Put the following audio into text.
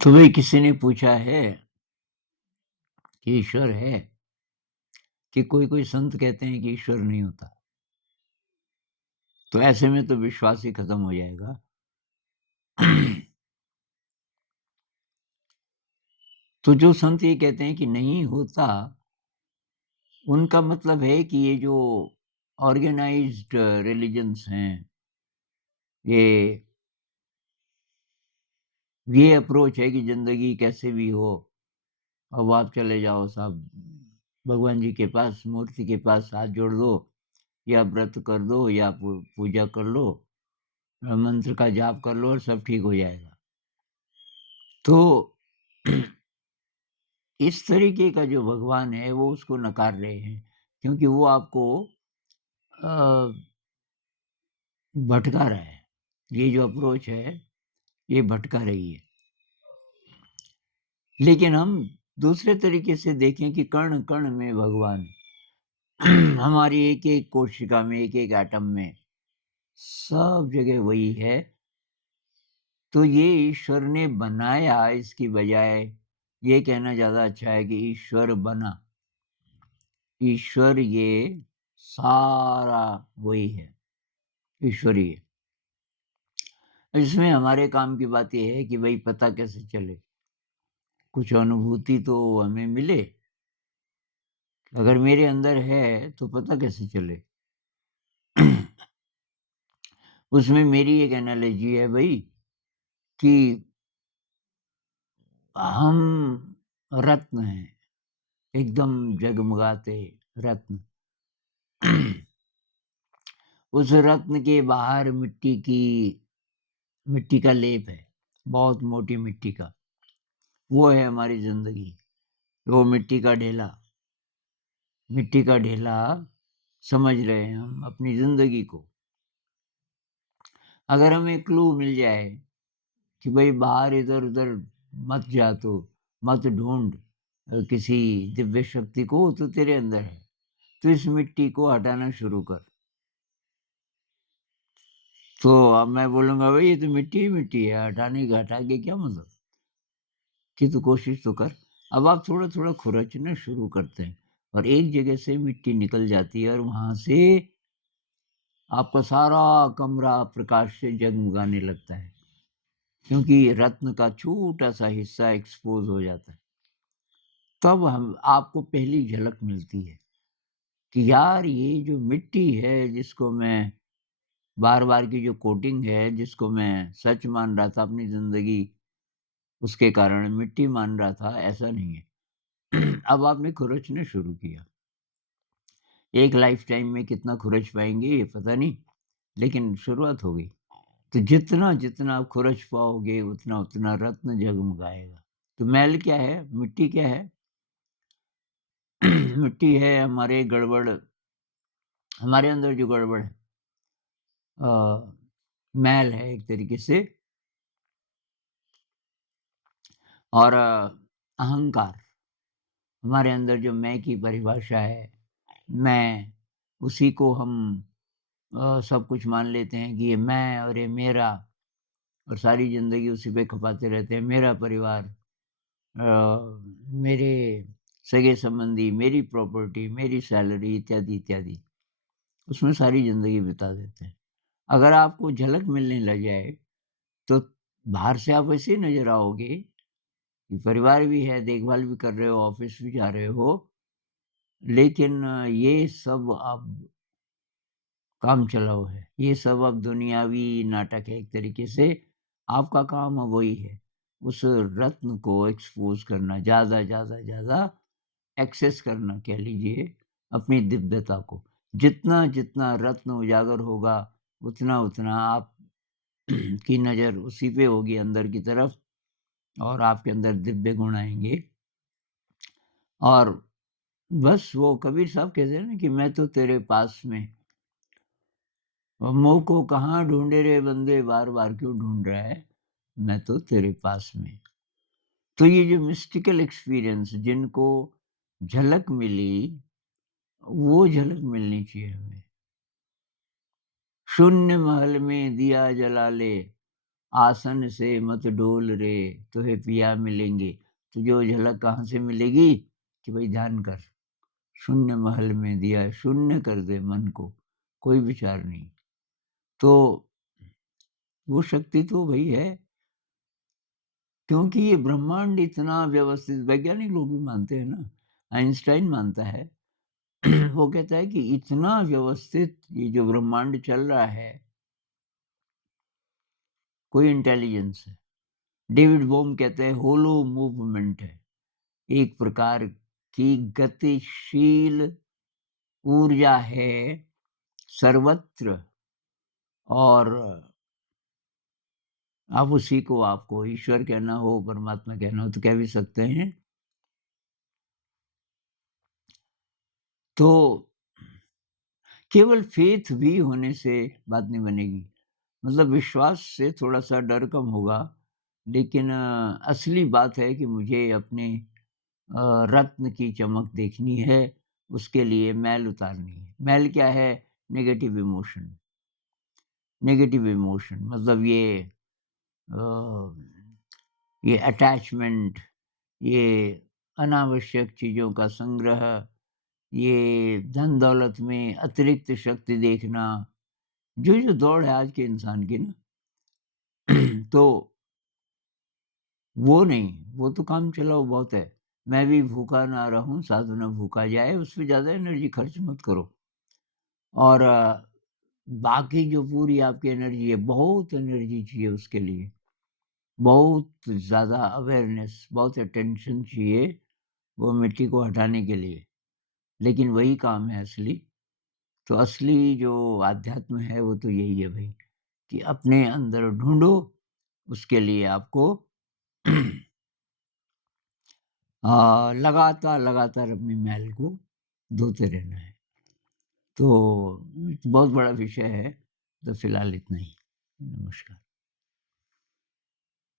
तो भाई किसी ने पूछा है कि ईश्वर है? कि कोई-कोई संत कहते हैं कि ईश्वर नहीं होता। तो ऐसे में तो विश्वास ही खत्म हो जाएगा। तो जो संत ये कहते हैं कि नहीं होता, उनका मतलब है कि ये जो ऑर्गेनाइज़्ड रिलिजन्स हैं, ये ये अप्रोच है कि ज़िंदगी कैसे भी हो, अब आप चले जाओ साहब भगवान जी के पास, मूर्ति के पास हाथ जोड़ दो या व्रत कर दो या पूजा कर लो, मंत्र का जाप कर लो और सब ठीक हो जाएगा। तो इस तरीके का जो भगवान है वो उसको नकार रहे हैं क्योंकि वो आपको अ, भटका रहा है। ये जो अप्रोच है ये भटका रही है। लेकिन हम दूसरे तरीके से देखें कि कण-कण में भगवान हमारी एक-एक कोशिका में, एक-एक एटम में सब जगह वही है। तो ये ईश्वर ने बनाया इसकी बजाय ये कहना ज़्यादा अच्छा है कि ईश्वर बना। ईश्वर ये सारा वही है, ईश्वरीय। इसमें हमारे काम की बात ये है कि भई पता कैसे चले? कुछ अनुभूति तो हमें मिले। अगर मेरे अंदर है तो पता कैसे चले? उसमें मेरी एक एनालॉजी है भई कि हम रत्न हैं, एकदम जगमगाते रत्न। उस रत्न के बाहर मिट्टी का लेप है, बहुत मोटी मिट्टी का। वो है हमारी ज़िंदगी, वो मिट्टी का ढेला समझ रहे हैं हम अपनी ज़िंदगी को। अगर हमें क्लू मिल जाए कि भई बाहर इधर-उधर मत जा तू, मत ढूँढ किसी दिव्य शक्ति को, वो तो तेरे अंदर है। तो इस मिट्टी को हटाना शुरू कर। तो अब मैं बोलूँगा भई ये तो मिट्टी ही मिट्टी है, हटा के क्या मतलब? कि तू कोशिश तो कर। अब आप थोड़ा-थोड़ा खुरचना शुरू करते हैं और एक जगह से मिट्टी निकल जाती है और वहाँ से आपका सारा कमरा प्रकाश से जगमगाने लगता है, क्योंकि रत्न का छोटा-सा हिस्सा एक्सपोज़ हो जाता है। तब हम आपको पहली झलक मिलती है कि यार ये जो मिट्टी है जिसको मैं बार-बार की जो कोटिंग है, जिसको मैं सच मान रहा था अपनी ज़िंदगी उसके कारण मिट्टी मान रहा था, ऐसा नहीं है। अब आपने खुरचना शुरू किया। एक लाइफ़टाइम में कितना खुरच पाएँगे ये पता नहीं, लेकिन शुरुआत हो गई। तो जितना-जितना आप खुरच पाओगे उतना-उतना रत्न जगमगाएगा। तो मैल क्या है? मिट्टी क्या है? मिट्टी है हमारे अंदर जो गड़बड़ है अ, मैल है एक तरीके से और अहंकार। हमारे अंदर जो मैं की परिभाषा है, मैं, उसी को हम सब कुछ मान लेते हैं कि ये मैं और ये मेरा और सारी ज़िंदगी उसी पे खपाते रहते हैं। मेरा परिवार मेरे सगे-संबंधी, मेरी प्रॉपर्टी, मेरी सैलरी इत्यादि, इत्यादि। उसमें सारी ज़िंदगी बिता देते हैं। अगर आपको झलक मिलने लग जाए, तो बाहर से आप वैसे ही नज़र आओगे कि परिवार भी है, देखभाल भी कर रहे हो, ऑफ़िस भी जा रहे हो, लेकिन ये सब अब काम चलाऊ है। ये सब अब दुनियावी नाटक है एक तरीके से। आपका काम अब वही है, उस रत्न को एक्सपोज़ करना, ज़्यादा, ज़्यादा, ज़्यादा एक्सेस करना कह लीजिए अपनी दिव्यता को। जितना-जितना रत्न उजागर होगा, उतना-उतना आप की नज़र उसी पे होगी अंदर की तरफ और आपके अंदर दिव्य गुण आएँगे और बस वो कबीर साहब कहते हैं ना कि मैं तो तेरे पास में मोह को कहाँ ढूँढे रे बंदे बार-बार क्यों ढूँढ रहा है? मैं तो तेरे पास में। तो ये जो मिस्टिकल एक्सपीरियंस जिनको झलक मिली, वो झलक मिलनी चाहिए हमें। शून्य महल में दिया जला ले, आसन से मत डोल रे, तुहे पिया मिलेंगे। तुझे वो झलक कहाँ से मिलेगी कि भाई ध्यान कर, शून्य महल में दिया है, शून्य कर दे मन को, कोई विचार नहीं। तो वो शक्ति तो वही है, क्योंकि ये ब्रह्मांड इतना व्यवस्थित, वैज्ञानिक लोग भी मानते हैं ना, आइंस्टाइन मानता है। वो कहता है कि इतना व्यवस्थित ये जो ब्रह्मांड चल रहा है, कोई इंटेलिजेंस है। डेविड बोम कहते हैं होलो मूवमेंट है, एक प्रकार की गतिशील ऊर्जा है सर्वत्र। और आप उसी को, आपको ईश्वर कहना हो, परमात्मा कहना हो तो कह भी सकते हैं। तो केवल फेथ भी होने से बात नहीं बनेगी, मतलब विश्वास से थोड़ा-सा डर कम होगा, लेकिन असली बात है कि मुझे अपने रत्न की चमक देखनी है, उसके लिए मैल उतारनी है। मैल क्या है? Negative emotion. नेगेटिव इमोशन मतलब अ, ये अटैचमेंट, ये अनावश्यक चीज़ों का संग्रह, ये धन-दौलत में अतिरिक्त शक्ति देखना, जो दौड़ है आज के इंसान की ना, तो वो नहीं, वो तो काम चलाओ बहुत है। मैं भी भूखा ना रहूँ, साधु ना भूखा जाए, उसपे ज़्यादा एनर्जी खर्च मत करो। और बाकी जो पूरी आपकी एनर्जी है, बहुत एनर्जी चाहिए उसके लिए, बहुत ज़्यादा अवेयरनेस, बहुत अटेंशन चाहिए वो मिट्टी को हटाने के लिए। लेकिन वही काम है असली। तो असली जो आध्यात्म है वो तो यही है भई, कि अपने अंदर ढूँढो, उसके लिए आपको लगातार अपनी मैल को धोते रहना है। तो बहुत बड़ा विषय है, तो फिलहाल इतना ही। नमस्कार।